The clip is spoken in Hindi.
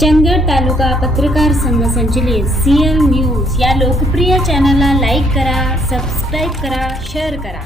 चंदगड तालुका पत्रकार संघ संचलित सी एल न्यूज़ या लोकप्रिय चॅनलला लाईक करा सबस्क्राईब करा शेअर करा.